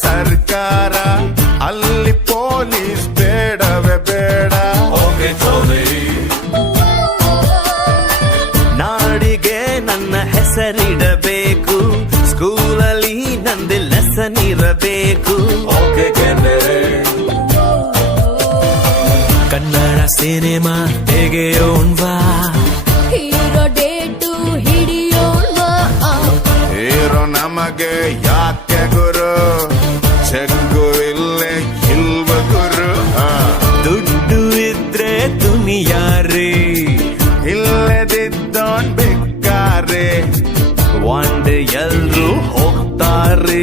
ಸರ್ಕಾರ, ಅಲ್ಲಿ ಪೊಲೀಸ್ ಬೇಡವೇ ಬೇಡ. ನಾಡಿಗೆ ನನ್ನ ಹೆಸರಿಡಬೇಕು, ಸ್ಕೂಲಲ್ಲಿ ನಂದು ಲೆಸನ್ ಇರಬೇಕು. ಕನ್ನಡ ಸಿನಿಮಾ ತೆಗೆಯೋಣ್ವಾ, ಹೀರೋ ಡೇಟು ಹಿಡಿಯೋಣ್ವಾ. ಹೀರೋ ನಮಗೆ ಯಾಕೆ ಗುರು, ಚೆಕ್ಕು ಇಲ್ಲೇ ಇಲ್ವ ಗುರು. ದುಡ್ಡು ಇದ್ರೆ ದುನಿಯಾರೇ, ಇಲ್ಲದಿದ್ದೋನ್ ಬೇಕಾರೆ, ಒಂದ್ ಎಲ್ರು ಹೋಗ್ತಾರೆ.